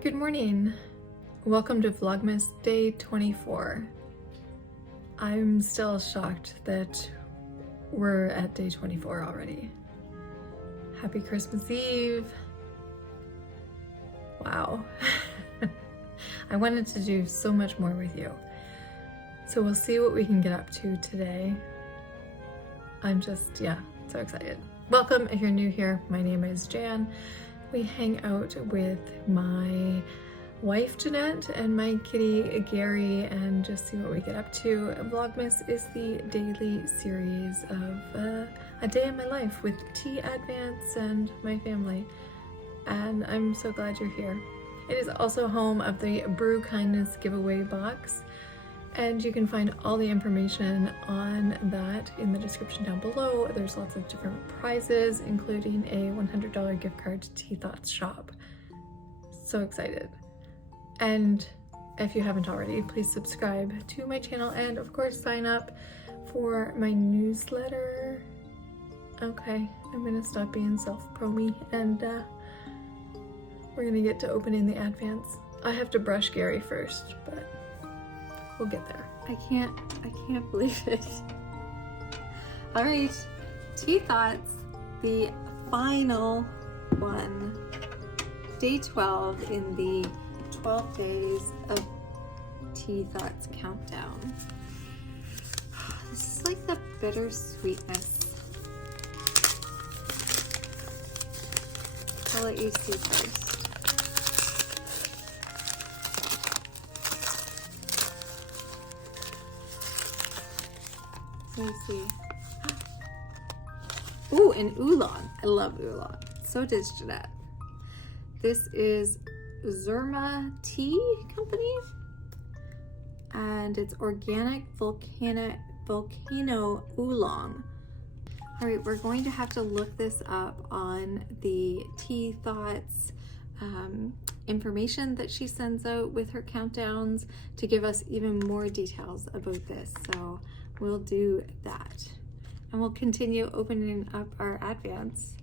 Good morning. Welcome to Vlogmas day 24. I'm still shocked that we're at day 24 already. Happy Christmas Eve. Wow. I wanted to do so much more with you. So we'll see what we can get up to today. I'm just, so excited. Welcome if you're new here. My name is Jann. We hang out with my wife Jeanette and my kitty Gary and just see what we get up to. Vlogmas is the daily series of a day in my life with tea advents and my family. And I'm so glad you're here. It is also home of the Brew Kindness giveaway box. And you can find all the information on that in the description down below. There's lots of different prizes, including a $100 gift card to Tea Thoughts shop. So excited. And if you haven't already, please subscribe to my channel and of course sign up for my newsletter. Okay, I'm gonna stop being self-promy and we're gonna get to opening the advents. I have to brush Gary first, but we'll get there. I can't believe it. All right, Tea Thoughts, the final one. Day 12 in the 12 days of Tea Thoughts countdown. This is like the bittersweetness. I'll let you see first. Let me see. Ooh, an oolong. I love oolong. So does Jeanette. This is Zerma Tea Company, and it's organic volcano oolong. All right, we're going to have to look this up on the Tea Thoughts information that she sends out with her countdowns to give us even more details about this. So we'll do that. And we'll continue opening up our advents.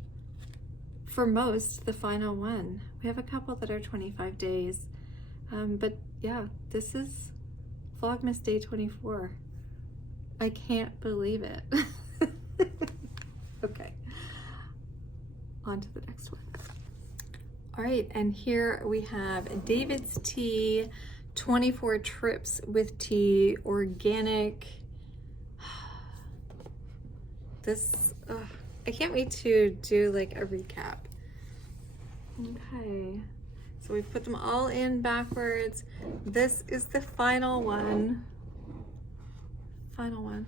For most, the final one. We have a couple that are 25 days. But yeah, this is Vlogmas day 24. I can't believe it. Okay, on to the next one. All right, and here we have David's Tea, 24 trips with tea, organic. This, I can't wait to do like a recap. Okay, so we've put them all in backwards. This is the final one. Final one.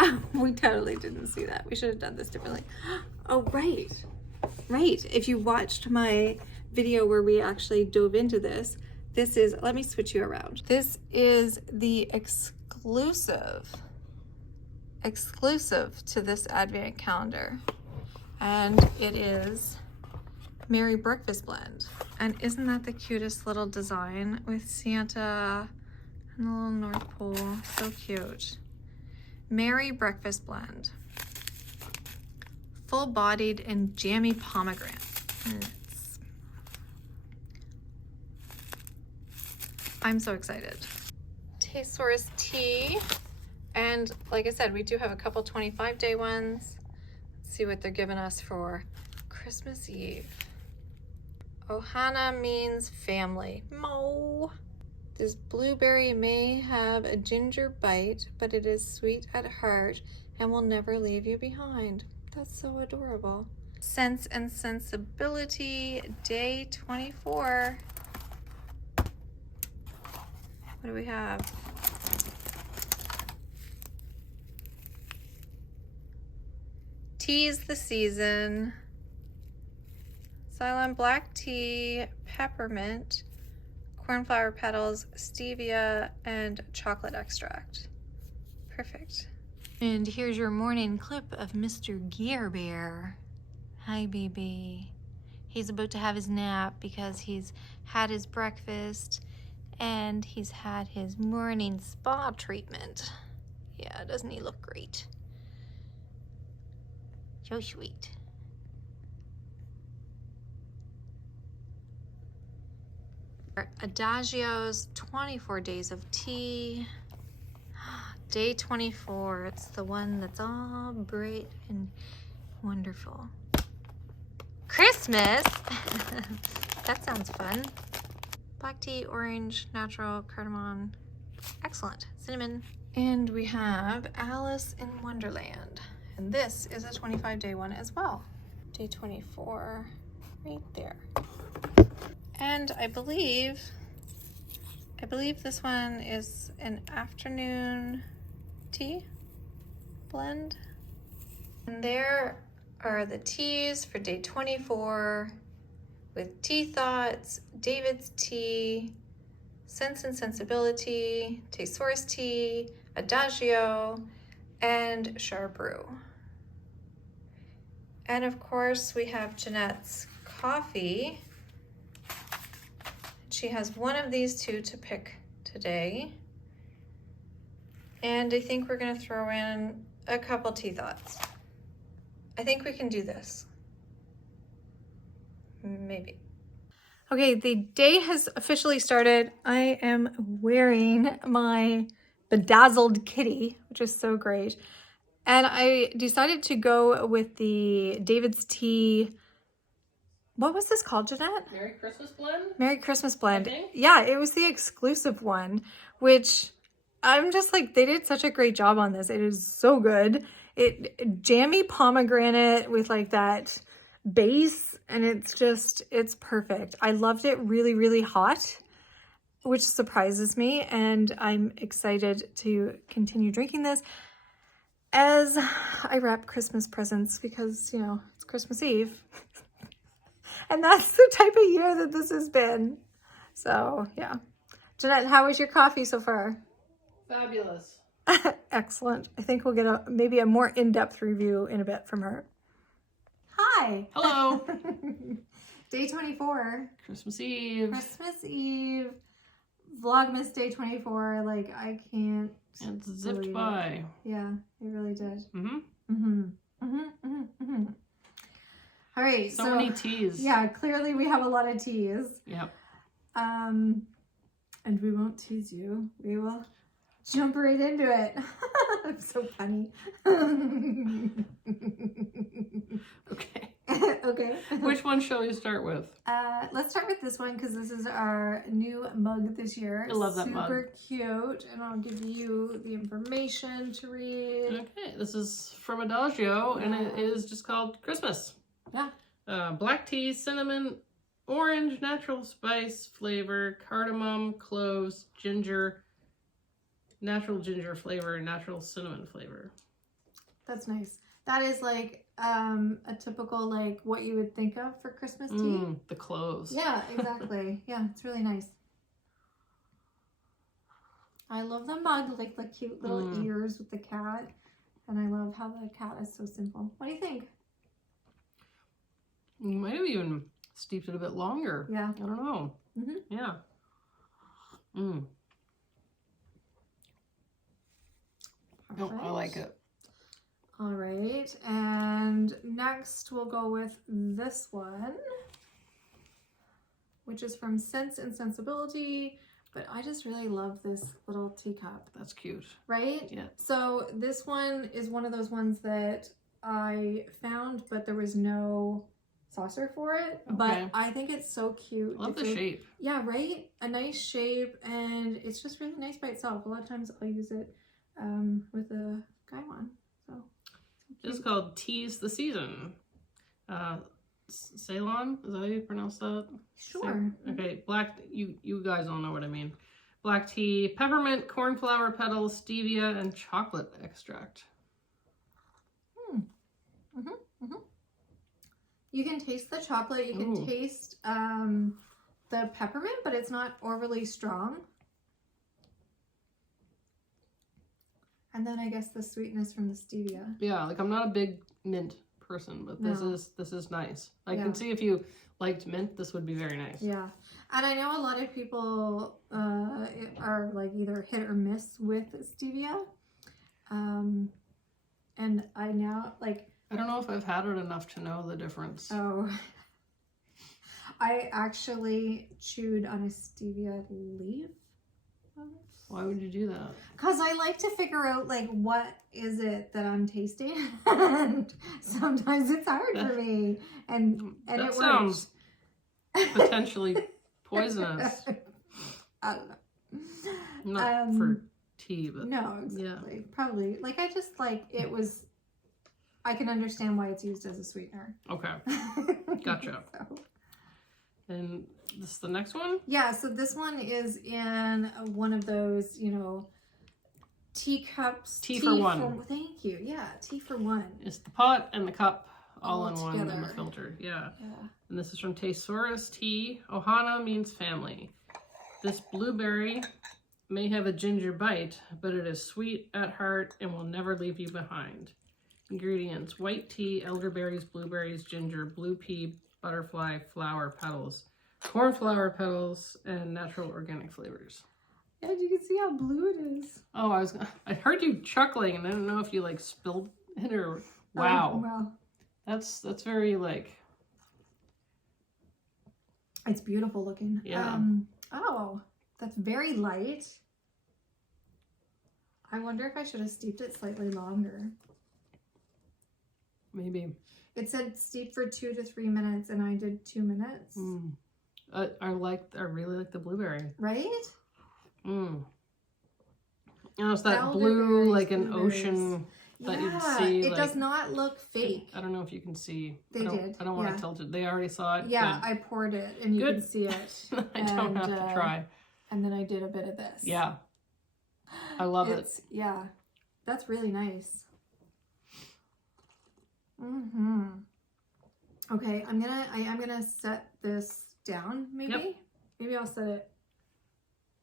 Oh, we totally didn't see that. We should have done this differently. Oh, right. Right. If you watched my video where we actually dove into this, this is, let me switch you around. This is the exclusive to this Advent calendar. And it is Merry Breakfast Blend. And isn't that the cutest little design with Santa and the little North Pole? So cute. Merry Breakfast Blend. Full-bodied and jammy pomegranate. I'm so excited. Taste Source tea. And like I said, we do have a couple 25-day ones. Let's see what they're giving us for Christmas Eve. Ohana means family. Mo. This blueberry may have a ginger bite, but it is sweet at heart and will never leave you behind. That's so adorable. Sense and Sensibility, day 24. What do we have? Tea's the Season. Ceylon black tea, peppermint, cornflower petals, stevia, and chocolate extract. Perfect. And here's your morning clip of Mr. Gear Bear. Hi, baby. He's about to have his nap because he's had his breakfast and he's had his morning spa treatment. Yeah, doesn't he look great? So sweet. Adagio's 24 Days of Tea. Day 24. It's the one that's all bright and wonderful. Christmas? That sounds fun. Black tea, orange, natural, cardamom. Excellent. Cinnamon. And we have Alice in Wonderland. And this is a 25-day one as well. Day 24, right there. And I believe this one is an afternoon tea blend. And there are the teas for day 24 with Tea Thoughts, David's Tea, Sense and Sensibility, Tesaurus Tea, Adagio, and Brew. And of course we have Jeanette's coffee. She has one of these two to pick today. And I think we're gonna throw in a couple Tea Thoughts. I think we can do this. Maybe. Okay, the day has officially started. I am wearing my bedazzled kitty, which is so great. And I decided to go with the David's Tea. What was this called, Jeanette? Merry Christmas Blend? Merry Christmas Blend. Okay. Yeah, it was the exclusive one, which I'm just like, they did such a great job on this. It is so good. Jammy pomegranate with like that base, and it's perfect. I loved it really, really hot, which surprises me, and I'm excited to continue drinking this as I wrap Christmas presents because, you know, it's Christmas Eve. And that's the type of year that this has been. So, yeah. Jeanette, how was your coffee so far? Fabulous. Excellent. I think we'll get maybe a more in-depth review in a bit from her. Hi. Hello. Day 24. Christmas Eve. Christmas Eve. Vlogmas day 24. Like, I can't. It's zipped by. Yeah, it really did. Mm-hmm. Mm-hmm. Mm-hmm. Mm-hmm. Mm-hmm. All right. So many teas. Yeah, clearly we have a lot of teas. Yep. And we won't tease you. We will jump right into it. I'm so funny. Okay. Okay. Which one shall we start with? Let's start with this one because this is our new mug this year. I love that mug. Super cute. And I'll give you the information to read. Okay, this is from Adagio, and it is just called Christmas. Yeah. Black tea, cinnamon, orange, natural spice flavor, cardamom, cloves, ginger, natural ginger flavor, natural cinnamon flavor. That's nice. That is like a typical, like what you would think of for Christmas tea. The cloves. Yeah, exactly. Yeah, it's really nice. I love the mug, like the cute little ears with the cat. And I love how the cat is so simple. What do you think? You might have even steeped it a bit longer. Yeah. I don't know. Mm-hmm. Yeah. Oh, I like it. All right. And next we'll go with this one, which is from Sense and Sensibility. But I just really love this little teacup. That's cute. Right? Yeah. So this one is one of those ones that I found, but there was no saucer for it. Okay. But I think it's so cute. I love the shape. Yeah, right? A nice shape, and it's just really nice by itself. A lot of times I'll use it with a gaiwan. So it's called Tease the Season. Ceylon, is that how you pronounce that? Sure. Okay, black, you guys all know what I mean. Black tea, peppermint, cornflower petals, stevia, and chocolate extract. You can taste the chocolate, you can taste the peppermint, but it's not overly strong. And then I guess the sweetness from the stevia. Yeah, like I'm not a big mint person, but this is nice. I can see if you liked mint, this would be very nice. Yeah, and I know a lot of people are like either hit or miss with stevia, and I now like. I don't know if I've had it enough to know the difference. Oh, I actually chewed on a stevia leaf. Why would you do that? Because I like to figure out, like, what is it that I'm tasting? And sometimes it's hard for me. And that it sounds works. potentially poisonous. I don't know. Not for tea, but no, exactly. Yeah. Probably. Like, I just, like, it was, I can understand why it's used as a sweetener. Okay. Gotcha. So. And this is the next one? Yeah, so this one is in one of those, you know, teacups. Tea for one. Thank you. Yeah, tea for one. It's the pot and the cup all in together. One in the filter. Yeah. And this is from Thesaurus Tea. Ohana means family. This blueberry may have a ginger bite, but it is sweet at heart and will never leave you behind. Ingredients: white tea, elderberries, blueberries, ginger, blue pea, butterfly, flower petals, cornflower petals, and natural organic flavors. And you can see how blue it is. Oh, I heard you chuckling, and I don't know if you like spilled it or wow. Well, that's very like. It's beautiful looking. Yeah. Oh, that's very light. I wonder if I should have steeped it slightly longer. Maybe. It said steep for 2 to 3 minutes, and I did 2 minutes. I really like the blueberry. Right? You know, it's that blue, like an ocean that you'd see. It does not look fake. I don't know if you can see. They did. I don't want to tilt it. They already saw it. Yeah, Good. I poured it, and you can see it. I don't have to try. And then I did a bit of this. Yeah. I love it. Yeah. That's really nice. Okay, I'm gonna set this down, maybe. Yep. Maybe I'll set it.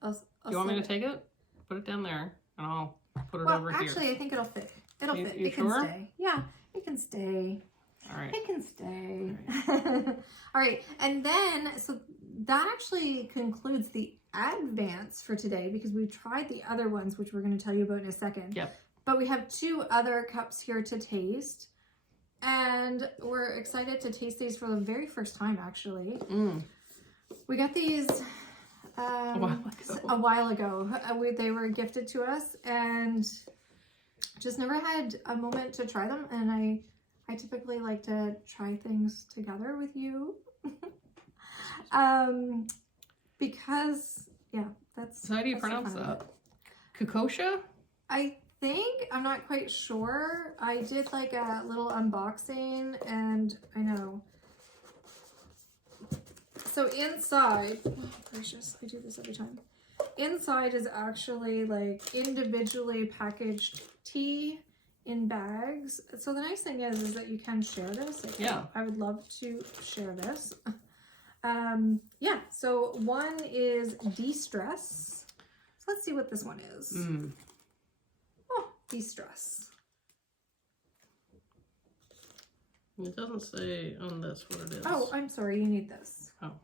Do you want me to take it? Put it down there, and I'll put it over here. Actually, I think it'll fit. It'll fit. You It sure? can stay. Yeah, it can stay. All right. It can stay. All right, and then so that actually concludes the advance for today because we tried the other ones, which we're going to tell you about in a second. Yep. But we have 2 other cups here to taste. And we're excited to taste these for the very first time, actually. We got these a while ago. They were gifted to us and just never had a moment to try them. And I typically like to try things together with you. Because, yeah, that's... So how do you pronounce that? Kukosha? I'm not quite sure. I did like a little unboxing and I know. So inside, oh gracious, I do this every time. Inside is actually like individually packaged tea in bags. So the nice thing is that you can share this. Like, yeah. I would love to share this. Yeah, so one is de-stress. So let's see what this one is. De-stress. It doesn't say on this what it is. Oh, I'm sorry, you need this. Oh.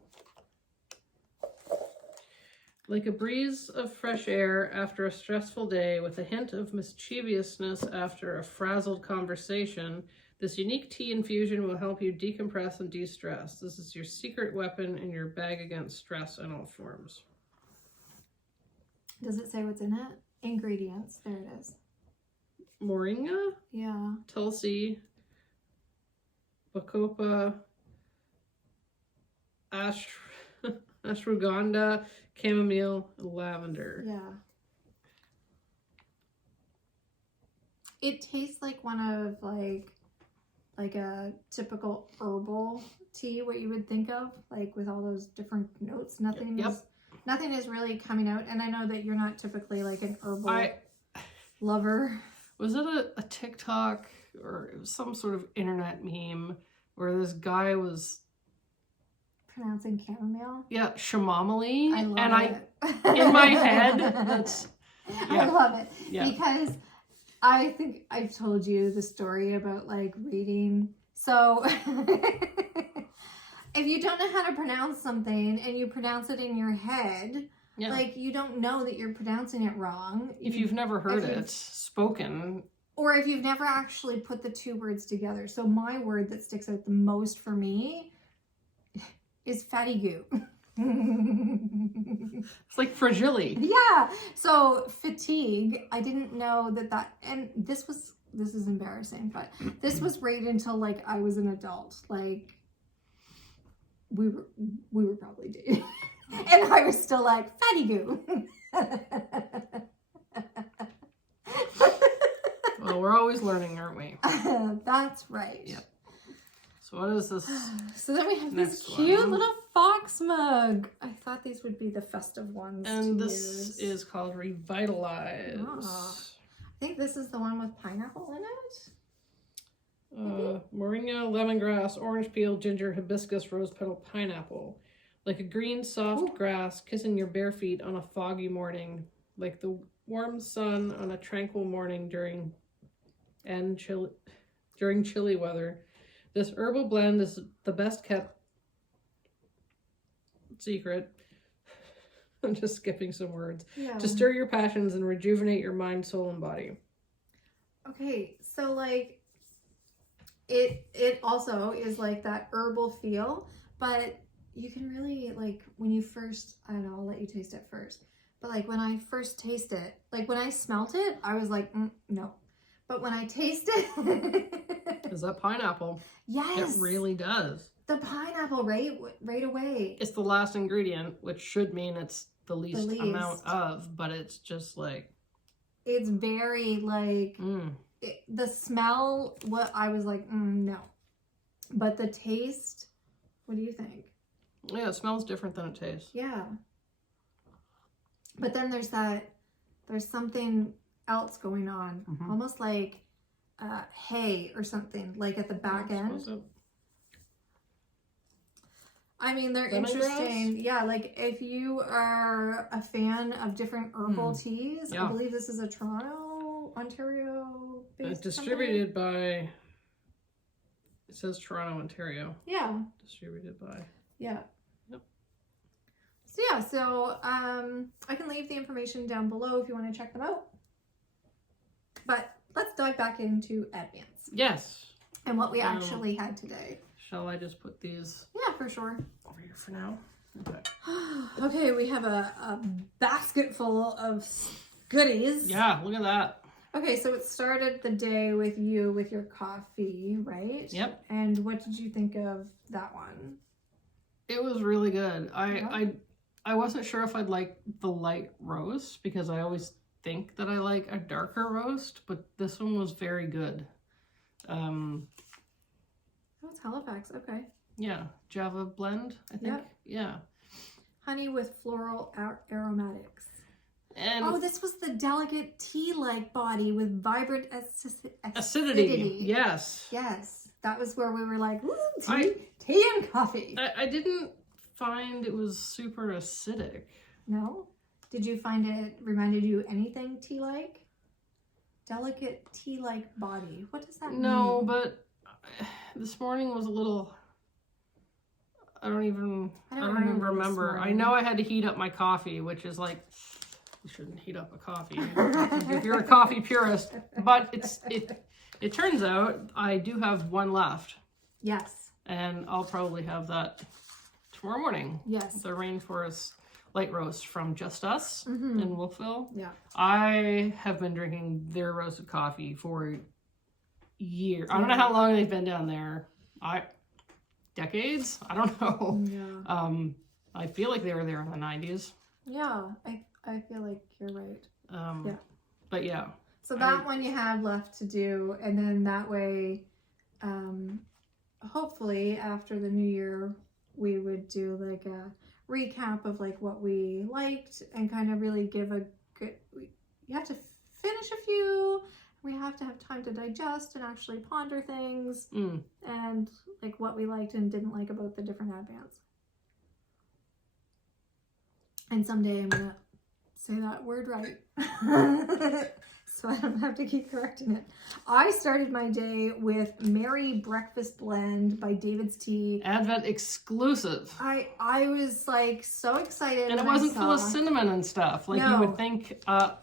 Like a breeze of fresh air after a stressful day with a hint of mischievousness after a frazzled conversation, this unique tea infusion will help you decompress and de-stress. This is your secret weapon in your bag against stress in all forms. Does it say what's in it? Ingredients. There it is. Moringa, yeah, Tulsi, Bacopa, ashwagandha, chamomile, lavender. Yeah. It tastes like one of like a typical herbal tea, what you would think of, like with all those different notes. Nothing is really coming out, and I know that you're not typically like an herbal lover. Was it a TikTok or it was some sort of internet meme where this guy was pronouncing chamomile? Yeah, chamomile. I love it. In my head, that's... Yeah. I love it. Yeah. Because I think I've told you the story about like reading. So if you don't know how to pronounce something and you pronounce it in your head... Yeah. Like, you don't know that you're pronouncing it wrong. If you've never heard it spoken. Or if you've never actually put the 2 words together. So my word that sticks out the most for me is fatty goo. It's like fragile. Yeah. So fatigue, I didn't know that, and this is embarrassing, but this was right until like I was an adult. Like we were probably dating. And I was still like, fatty goo. Well, we're always learning, aren't we? That's right. Yep. So what is this? So then we have this Next cute one. little fox mug. I thought these would be the festive ones. And to this use. is called Revitalize. Ah. I think this is the one with pineapple in it. Moringa, lemongrass, orange peel, ginger, hibiscus, rose petal, pineapple. Like a green, soft grass kissing your bare feet on a foggy morning. Like the warm sun on a tranquil morning during chilly weather. This herbal blend is the best kept secret. I'm just skipping some words. Yeah. To stir your passions and rejuvenate your mind, soul, and body. Okay, so like it also is like that herbal feel, but you can really like when you first, I don't know, I'll let you taste it first. But like when I first taste it, like when I smelt it, I was like, no. But when I taste it, Is that pineapple? yes, It really does. the pineapple right away. It's the last ingredient, which should mean it's the least least. amount of, but it's just like... It's very like, the smell, what I was like, no. But the taste, what do you think? Yeah, it smells different than it tastes. Yeah. But then there's something else going on, almost like hay or something, like at the back end. I mean, they're interesting. Yeah, like if you are a fan of different herbal teas, I believe this is a Toronto, Ontario based distributed by, it says Toronto, Ontario. Yeah. Distributed by. Yeah. Yep. So yeah, so I can leave the information down below if you want to check them out. But let's dive back into advance. Yes. And what we actually had today. Shall I just put these Yeah, for sure. over here for now? Okay. Okay, we have a basket full of goodies. Yeah, look at that. Okay, so it started the day with you with your coffee, right? Yep. And what did you think of that one? It was really good. I wasn't sure if I'd like the light roast because I always think that I like a darker roast, but this one was very good. Oh, it's Halifax. Okay. Yeah, Java blend, I think. Yep. Yeah. Honey with floral aromatics. And oh, this was the delicate tea-like body with vibrant acidity. Yes. Yes. That was where we were like, ooh, tea and coffee. I didn't find it was super acidic. No? Did you find it reminded you anything tea-like? Delicate tea-like body. What does that mean? No, but this morning was a little... I don't even remember. I know I had to heat up my coffee, which is like, you shouldn't heat up a coffee if you're a coffee purist. But it turns out I do have one left. Yes. And I'll probably have that tomorrow morning. Yes. The Rainforest Light Roast from Just Us in Wolfville. Yeah. I have been drinking their roasted coffee for years. I don't know how long they've been down there. Decades? I don't know. Yeah. I feel like they were there in the 90s. Yeah, I feel like you're right. Yeah. But yeah. So that one you have left to do, and then that way, hopefully after the new year, we would do like a recap of like what we liked and kind of really give a good, you have to finish a few, we have to have time to digest and actually ponder things and like what we liked and didn't like about the different advents. And someday I'm gonna say that word right. So I don't have to keep correcting it. I started my day with Merry Breakfast Blend by David's Tea. Advent exclusive. I was like so excited. And it wasn't full of cinnamon and stuff. Like you would think a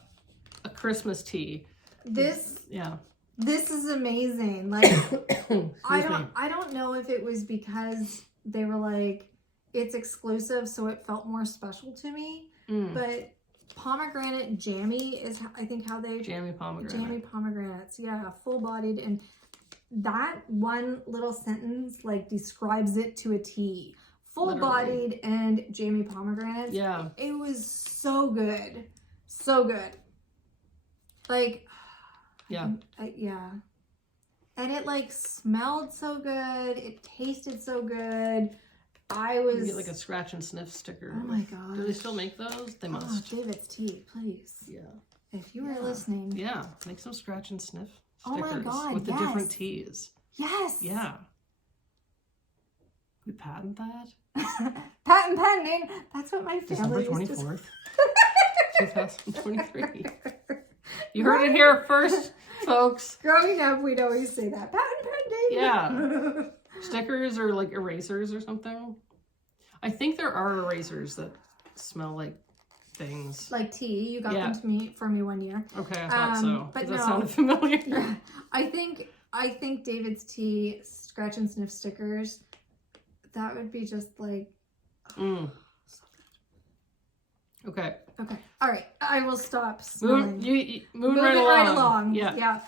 Christmas tea. This is amazing. Like I don't know if it was because they were like, it's exclusive, so it felt more special to me. But pomegranate jammy is, I think, how they... Jammy pomegranate. Jammy pomegranates, yeah, full-bodied. And that one little sentence, like, describes it to a T. Full-bodied and jammy pomegranates. Yeah. It was so good. So good. Like... Yeah. Yeah. And it, like, smelled so good. It tasted so good. You get like a scratch and sniff sticker. Oh my god. Do they still make those? They must. Oh, David's tea, please. Yeah. If you are listening. Yeah. Make some scratch and sniff stickers. Oh my god, with the different teas. Yes. Yeah. We patent that? Patent pending. That's what my family December used 24th, 2023. You heard it here first, folks. Growing up, we'd always say that. Patent pending. Yeah. Stickers or like erasers or something. I think there are erasers that smell like things. Like tea. You got them to me for me one year. Okay, I thought so. But that no. sounded familiar. I think David's tea scratch and sniff stickers, that would be just like... Okay. Okay. All right. I will stop smelling. Moving right along. Yeah.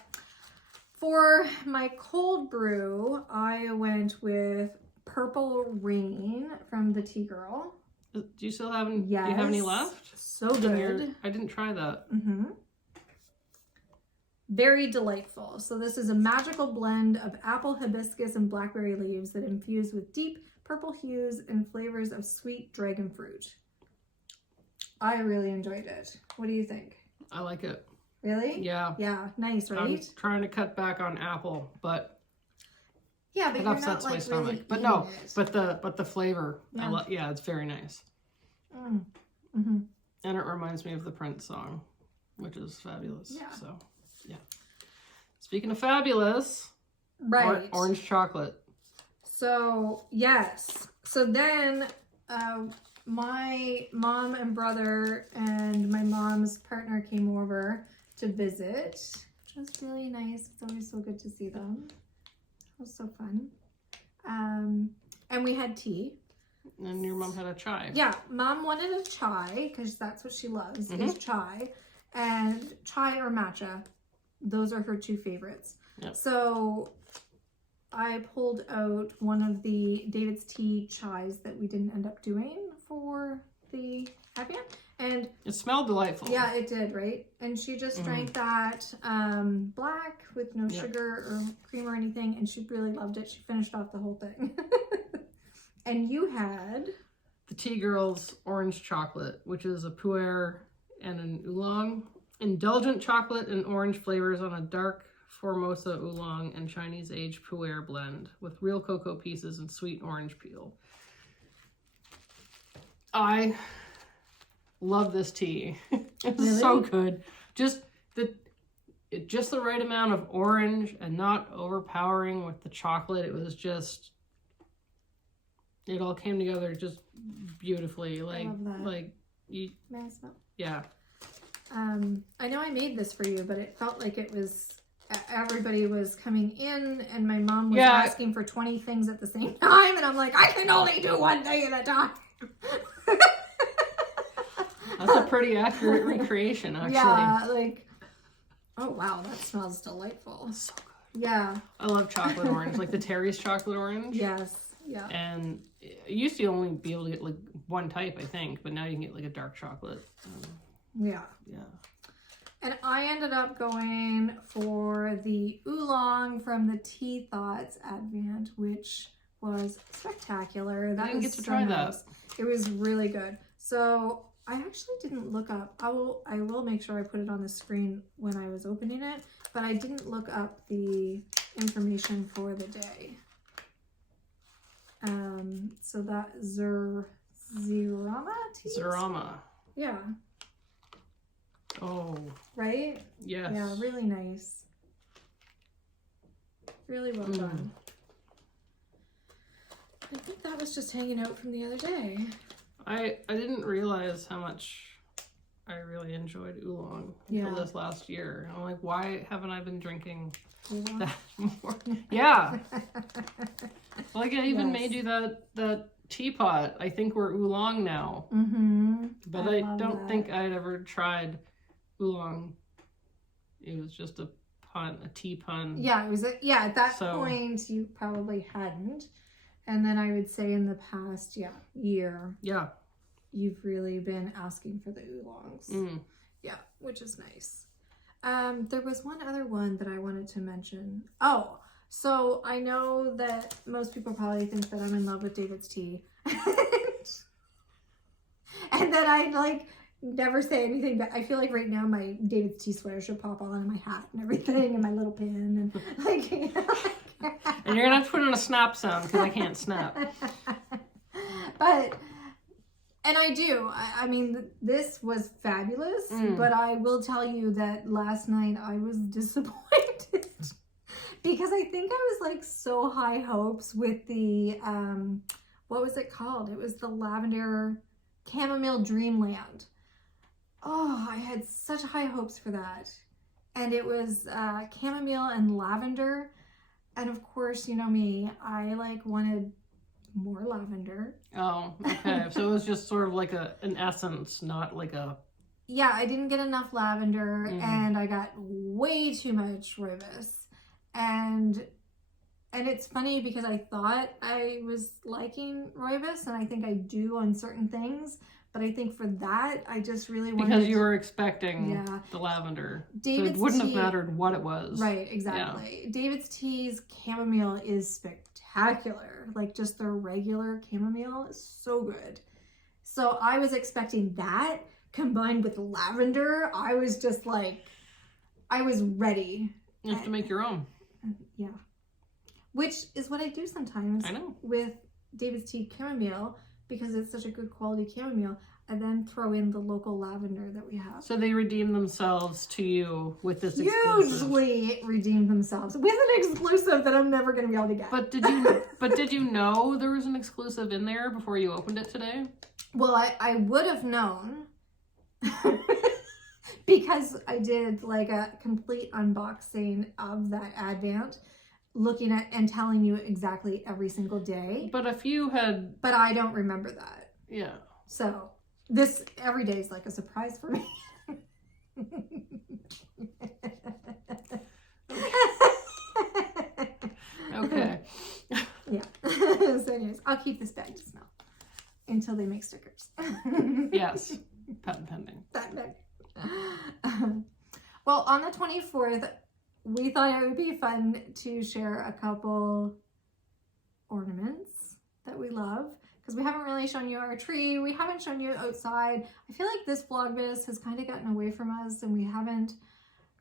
For my cold brew, I went with Purple Rain from the Tea Girl. Do you still have any? Yes. Do you have any left? So good. I didn't try that. Very delightful. So this is a magical blend of apple, hibiscus, and blackberry leaves that infuse with deep purple hues and flavors of sweet dragon fruit. I really enjoyed it. What do you think? I like it. Really? Yeah. Yeah. Nice, right? I'm trying to cut back on apple, but yeah, but it you're upsets not, like, my stomach. really But no, it. but the flavor, Yeah. it's very nice. Mm-hmm. And it reminds me of the Prince song, which is fabulous. Yeah. So, yeah. Speaking of fabulous, Right. Orange chocolate. So, yes. So then my mom and brother and my mom's partner came over to visit, which was really nice. It's always so good to see them. It was so fun. And we had tea. And your mom had a chai. Yeah, mom wanted a chai because that's what she loves, is chai. And chai or matcha. Those are her two favorites. Yep. So I pulled out one of the David's Tea chais that we didn't end up doing for the happy hour. And it smelled delightful. yeah, it did, right? And she just drank that black with no sugar or cream or anything, and she really loved it. She finished off the whole thing. And you had the Tea Girl's orange chocolate, which is a pu'er and an oolong. Indulgent chocolate and orange flavors on a dark Formosa oolong and Chinese aged pu'er blend with real cocoa pieces and sweet orange peel. I love this tea. It's really? So good. Just the right amount of orange and not overpowering with the chocolate. It was just, it all came together just beautifully. Like, I love that. like you. May I smell? Yeah. I know I made this for you, but it felt like it was, everybody was coming in and my mom was asking for 20 things at the same time. And I'm like, I can only do one thing at a time. That's a pretty accurate recreation, actually. Yeah, like, oh wow, that smells delightful. So good. Yeah. I love chocolate orange, like the Terry's chocolate orange. Yes. Yeah. And it used to only be able to get like one type, I think, but now you can get like a dark chocolate. Yeah. Yeah. And I ended up going for the oolong from the Tea Thoughts Advent, which was spectacular. That I didn't was get to so try nice. that. It was really good. So I actually didn't look up. I will make sure I put it on the screen when I was opening it, but I didn't look up the information for the day. So that Zurama tea. Zurama. Yeah. Oh. Right? Yes. Yeah, really nice. Really well done. I think that was just hanging out from the other day. I didn't realize how much I really enjoyed oolong until this last year. I'm like, why haven't I been drinking that more? Yeah. Like I even made you that teapot. I think we're oolong now. Mm-hmm. But I don't think I'd ever tried oolong. It was just a pun, a tea pun. Yeah, it was. At that point, you probably hadn't. And then I would say in the past, year. Yeah. You've really been asking for the oolongs. Mm. Yeah, which is nice. There was one other one that I wanted to mention. Oh, so I know that most people probably think that I'm in love with David's tea. And that I like never say anything, but I feel like right now my David's tea sweater should pop all on my hat and everything and my little pin and like, you know, and you're gonna have to put in a snap sound because I can't snap. And I do. I mean, this was fabulous, but I will tell you that last night I was disappointed because I think I was like so high hopes with the, what was it called? It was the Lavender Chamomile Dreamland. Oh, I had such high hopes for that. And it was chamomile and lavender. And of course, you know me, I like wanted more lavender. Oh, okay. So it was just sort of like an essence, not like a... Yeah, I didn't get enough lavender and I got way too much rooibos. And it's funny because I thought I was liking rooibos and I think I do on certain things. But I think for that, I just really wanted... Because you were expecting the lavender. David's so it wouldn't tea, have mattered what it was. Right, exactly. Yeah. David's tea's chamomile is spectacular. Like just their regular chamomile is so good. So I was expecting that combined with lavender. I was just like, I was ready. You have to make your own. Yeah. Which is what I do sometimes. I know. With David's tea chamomile. Because it's such a good quality chamomile, and then throw in the local lavender that we have. So they redeem themselves to you with this exclusive. Hugely redeem themselves with an exclusive that I'm never going to be able to get. But did you know there was an exclusive in there before you opened it today? Well, I would have known because I did like a complete unboxing of that Advent. Looking at and telling you exactly every single day. But if you had... But I don't remember that. Yeah. So, this every day is like a surprise for me. Okay. Yeah. So anyways, I'll keep this bag to smell until they make stickers. Yes. Patent pending. Patent pending. Well, on the 24th, we thought it would be fun to share a couple ornaments that we love because we haven't really shown you our tree. We haven't shown you outside. I feel like this Vlogmas has kind of gotten away from us and we haven't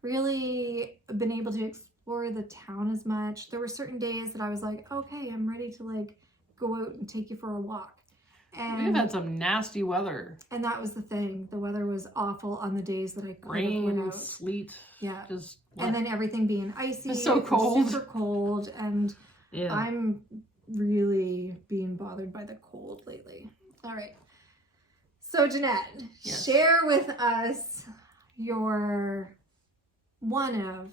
really been able to explore the town as much. There were certain days that I was like, okay, I'm ready to like go out and take you for a walk. And we've had some nasty weather. And that was the thing. The weather was awful on the days that I could rain, have went out. Sleet. Yeah. Just and then everything being icy. It's so cold. Super cold. And I'm really being bothered by the cold lately. All right. So Jeanette, share with us one of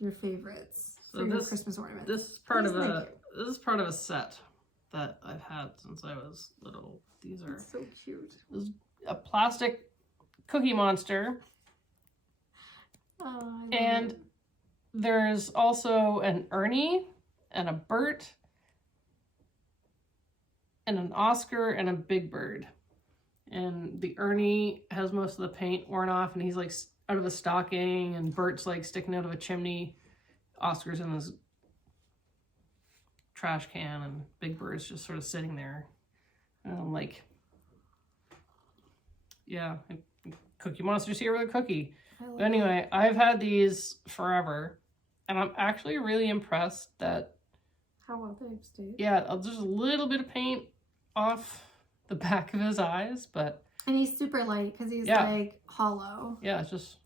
your favorites for your Christmas ornament. This is part of a set that I've had since I was little. These are so cute. This is a plastic Cookie Monster. Oh, and there's also an Ernie and a Bert and an Oscar and a Big Bird. And the Ernie has most of the paint worn off and he's like out of a stocking and Bert's like sticking out of a chimney. Oscar's in his trash can and Big Bird's just sort of sitting there. And I'm like, yeah, Cookie Monster's here with a cookie. But anyway, I've had these forever and I'm actually really impressed that how well they've stayed. Yeah, there's a little bit of paint off the back of his eyes, but and he's super light because he's like hollow. Yeah, it's just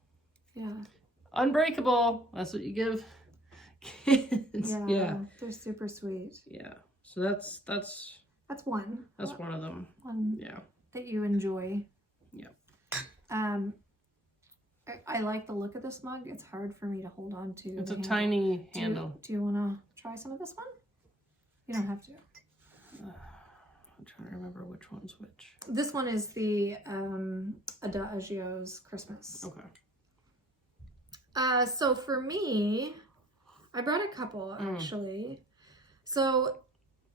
unbreakable. That's what you give kids. Yeah, they're super sweet. Yeah, so that's one. That's one of them. One that you enjoy. Yeah. I like the look of this mug. It's hard for me to hold on to. It's a tiny handle. Do you want to try some of this one? You don't have to. trying to remember which one's which. This one is the Adagio's Christmas. Okay. So for me, I brought a couple actually. So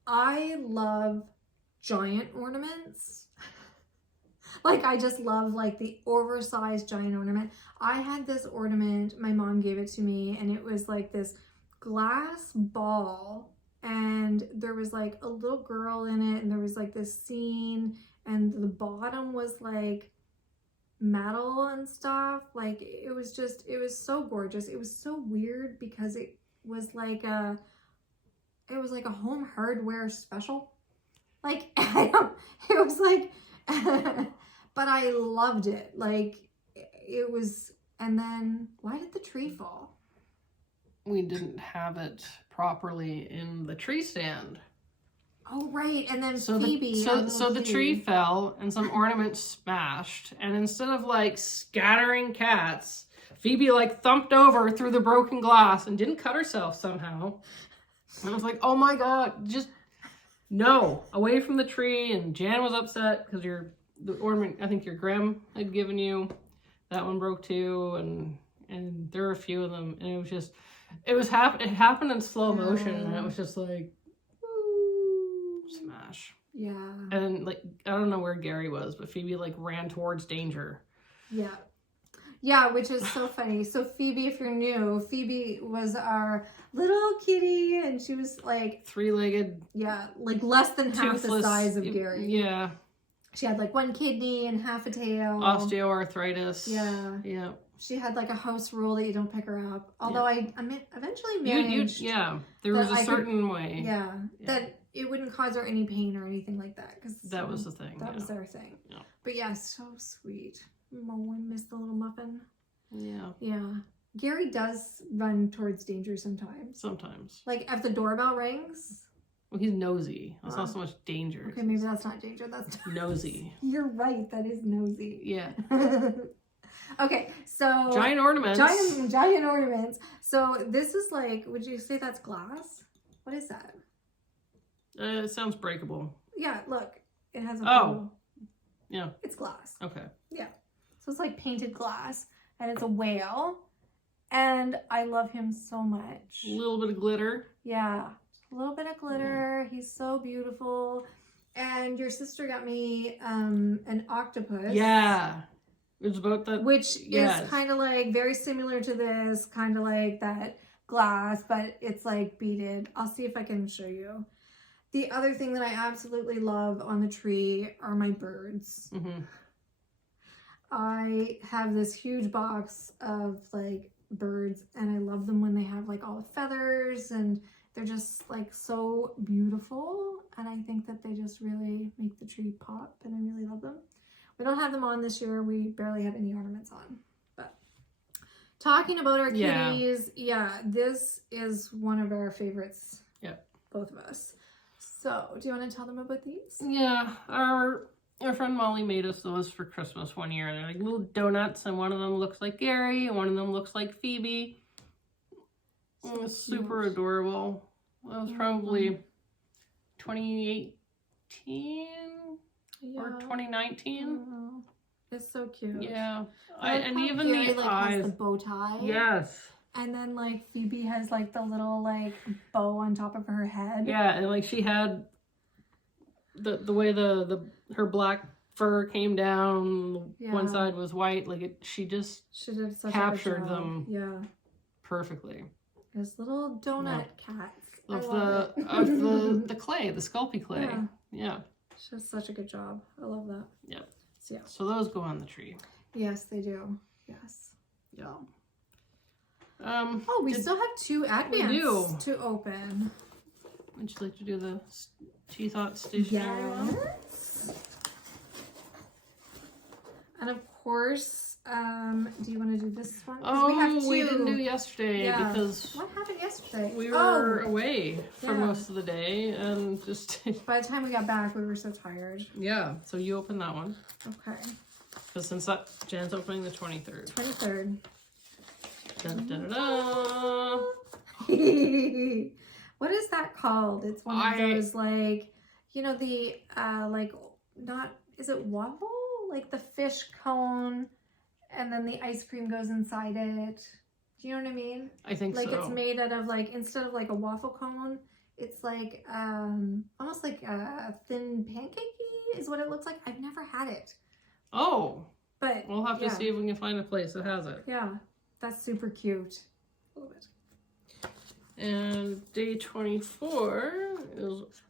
I love giant ornaments. Like I just love like the oversized giant ornament. I had this ornament, my mom gave it to me, and it was like this glass ball, and there was like a little girl in it, and there was like this scene, and the bottom was like metal and stuff. Like it was so gorgeous. It was so weird because it was like a home hardware special. Like it was like but I loved it. Like it was. And then why did the tree fall? We didn't have it properly in the tree stand. Oh right, and then So Phoebe. the tree fell and some ornaments smashed, and instead of like scattering cats, Phoebe like thumped over through the broken glass and didn't cut herself somehow. And I was like, oh my god, just no, away from the tree. And Jann was upset because the ornament I think your Graham had given you, that one broke too, and there were a few of them, and it happened in slow motion, and it was just like smash. Yeah. And like I don't know where Gary was, but Phoebe like ran towards danger. Yeah. Yeah, which is so funny. So Phoebe, if you're new, Phoebe was our little kitty, and she was like three-legged. Yeah, like less than half the size of Gary. Yeah. She had like one kidney and half a tail. Osteoarthritis. Yeah. Yeah. She had like a house rule that you don't pick her up. Although I eventually managed. There was a certain way. Yeah, that it wouldn't cause her any pain or anything like that. Because that was the thing. That was their thing. Yeah. But yeah, so sweet. Oh, I miss the little muffin. Yeah. Yeah. Gary does run towards danger sometimes. Sometimes. Like if the doorbell rings. Well, he's nosy. That's not so much danger. Okay, maybe that's not danger. That's nosy. You're right. That is nosy. Yeah. Okay, so giant ornaments. Giant ornaments. So this is like, would you say that's glass? What is that? It sounds breakable. Yeah, look, it has a hole. Yeah. It's glass. Okay. Yeah. So it's like painted glass, and it's a whale, and I love him so much. A little bit of glitter. Yeah, a little bit of glitter. Yeah. He's so beautiful. And your sister got me an octopus. Yeah. It's about that. Which is kind of like very similar to this, kind of like that glass, but it's like beaded. I'll see if I can show you. The other thing that I absolutely love on the tree are my birds. Mm-hmm. I have this huge box of like birds, and I love them when they have like all the feathers, and they're just like so beautiful. And I think that they just really make the tree pop, and I really love them. We don't have them on this year. We barely have any ornaments on. But talking about our kitties, this is one of our favorites. Yep. Both of us. So, do you want to tell them about these? Yeah. Our friend Molly made us those for Christmas one year. They're like little donuts, and one of them looks like Gary, and one of them looks like Phoebe. So it was super adorable. That was probably 2018. Or 2019. It's so cute. Yeah. And even Gary, the eyes. Has the bow tie. Yes. And then like Phoebe has like the little like bow on top of her head. Yeah, and like she had the way her black fur came down, one side was white, like she just captured them perfectly. There's little donut cats. Of the clay, the Sculpey clay. Yeah. She does such a good job. I love that. Yep. So, so those go on the tree. Yes, they do. Yes. Yeah. We still have 2 Advents to open. Would you like to do the Tea Thought stationery one? And of course, do you want to do this one? Oh, we didn't do yesterday because what happened yesterday? We were away for most of the day, and just by the time we got back, we were so tired. Yeah, so you open that one. Okay. Because since Jann's opening the 23rd. 23rd. Dun, dun, dun, dun. What is that called? It's one of those like you know, the, like, not, is it waffle? Like the fish cone and then the ice cream goes inside it. Do you know what I mean? I think like so. It's made out of like, instead of like a waffle cone, it's like almost like a thin pancakey is what it looks like. I've never had it. Oh. But we'll have to see if we can find a place that has it. Yeah, that's super cute. A little bit. And day 24 is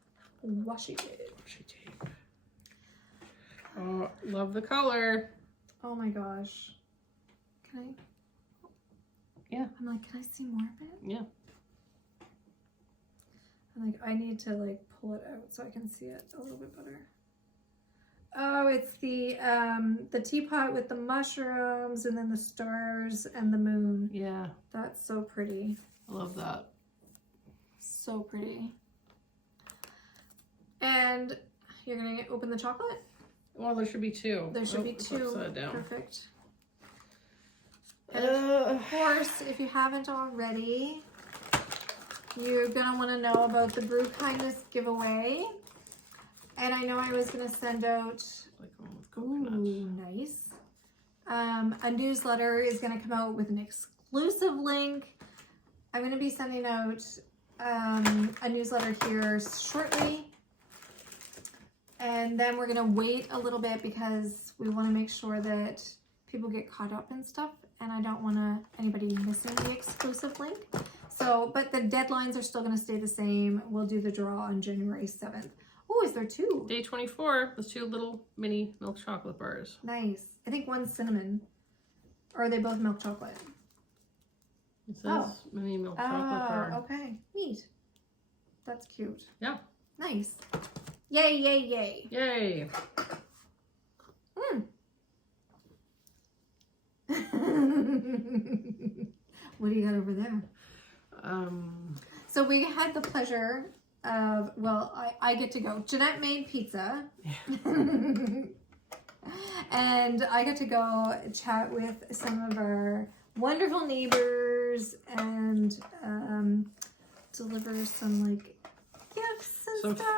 washi tape. Oh, love the color. Oh my gosh. Can I? Yeah. I'm like, can I see more of it? Yeah. I'm like, I need to like pull it out so I can see it a little bit better. Oh, it's the teapot with the mushrooms and then the stars and the moon. Yeah. That's so pretty. I love that. So pretty. And you're gonna open the chocolate? Well, there should be two. There should be two. Upside down. Perfect. And of course, if you haven't already, you're gonna want to know about the Brew Kindness giveaway. And I know I was gonna send out, ooh, nice. A newsletter is gonna come out with an exclusive link. I'm gonna be sending out a newsletter here shortly. And then we're gonna wait a little bit because we wanna make sure that people get caught up in stuff and I don't want anybody missing the exclusive link. So, but the deadlines are still gonna stay the same. We'll do the draw on January 7th. Oh, is there two? Day 24, there's two little mini milk chocolate bars. Nice. I think one's cinnamon. Or are they both milk chocolate? It says mini milk chocolate bar. Okay. Neat. That's cute. Yeah. Nice. Yay, yay, yay. Yay. What do you got over there? So we had the pleasure of, well, I get to go. Jeanette made pizza. Yeah. And I got to go chat with some of our wonderful neighbors and deliver some like gifts and stuff.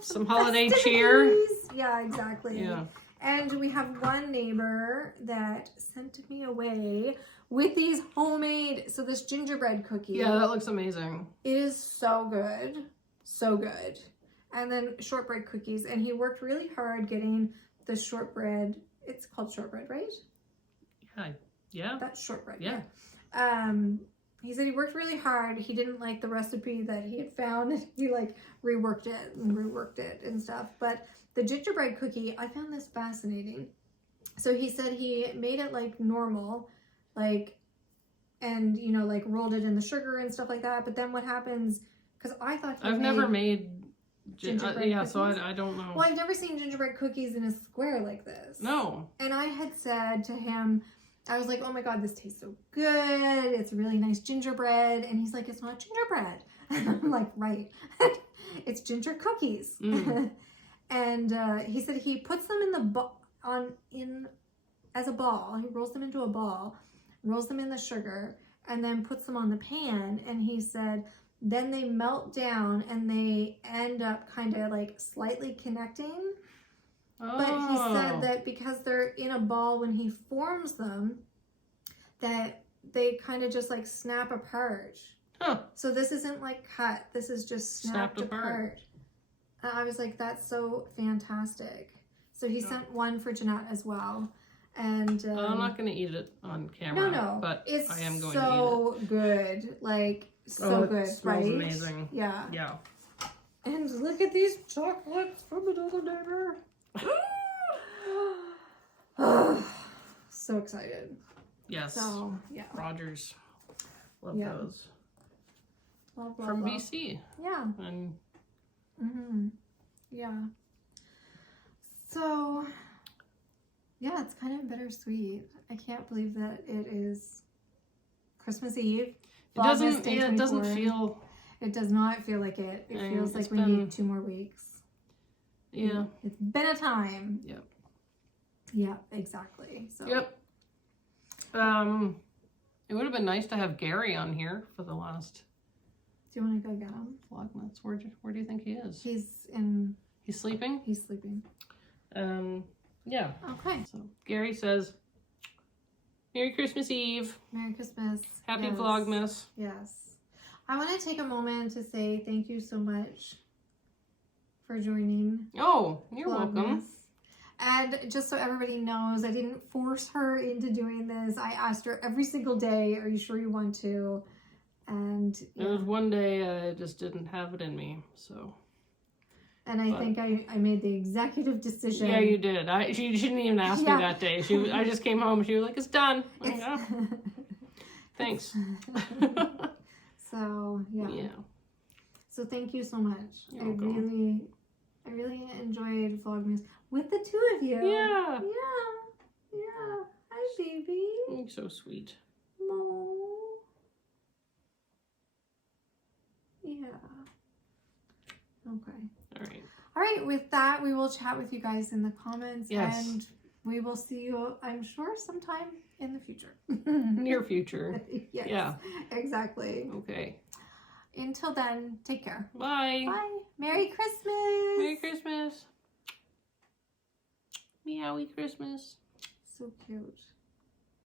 Some holiday cheer. Yeah, exactly. Yeah. And we have one neighbor that sent me away with these homemade, so this gingerbread cookie. Yeah, that looks amazing. It is so good. So good. And then shortbread cookies. And he worked really hard getting the shortbread. It's called shortbread, right? Yeah. Yeah. That's shortbread. Yeah. He said he worked really hard. He didn't like the recipe that he had found. He like reworked it and stuff. But the gingerbread cookie, I found this fascinating. So he said he made it like normal, like, and you know, like rolled it in the sugar and stuff like that. But then what happens, because I thought I've never made gingerbread yeah, cookies. so I don't know. Well, I've never seen gingerbread cookies in a square like this. No. And I had said to him, I was like, oh my God, this tastes so good. It's really nice gingerbread. And he's like, it's not gingerbread. I'm like, right. It's ginger cookies. Mm. And he said he puts them in the as a ball. He rolls them into a ball, rolls them in the sugar, and then puts them on the pan. And he said, then they melt down and they end up kind of like slightly connecting. Oh. But he said that because they're in a ball when he forms them, that they kind of just like snap apart. Huh. So this isn't like cut. This is just snapped apart. I was like, that's so fantastic. So he sent one for Jeanette as well. And I'm not going to eat it on camera. No, but it's I am going to eat it. so good. Like, so good, it smells right? amazing. Yeah. Yeah. And look at these chocolates from another neighbor. So excited. Yes. So, yeah. Rogers. Love Yeah. those. Love, love, From love. BC. Yeah. And Yeah. So, yeah, it's kind of bittersweet. I can't believe that it is Christmas Eve. It doesn't feel... It does not feel like it. It feels like we need 2 more weeks. Yeah. It's been a time. Yep. Yeah, exactly. So. Yep. It would have been nice to have Gary on here for the last... Do you want to go get him? Vlogmas. Where do you think he is? He's in He's sleeping? He's sleeping. Yeah. Okay. So Gary says, Merry Christmas Eve. Merry Christmas. Happy Yes. Vlogmas. Yes. I want to take a moment to say thank you so much for joining. Oh, you're Vlogmas. welcome. And just so everybody knows, I didn't force her into doing this. I asked her every single day, are you sure you want to? And There was one day I just didn't have it in me, so. And I think I made the executive decision. Yeah, you did. She didn't even ask me that day. I just came home and she was like, it's done. I'm like, oh, thanks. So, yeah. Yeah. So thank you so much. You're welcome. I really enjoyed Vlogmas with the two of you. Yeah. Yeah. Hi, baby. You're so sweet. Mo. Yeah. Okay. All right, with that, we will chat with you guys in the comments. Yes. And we will see you, I'm sure, sometime in the future. Near future. Yes. Yeah. Exactly. Okay. Until then, take care. Bye. Bye. Merry Christmas. Merry Christmas. Meowie Christmas. So cute.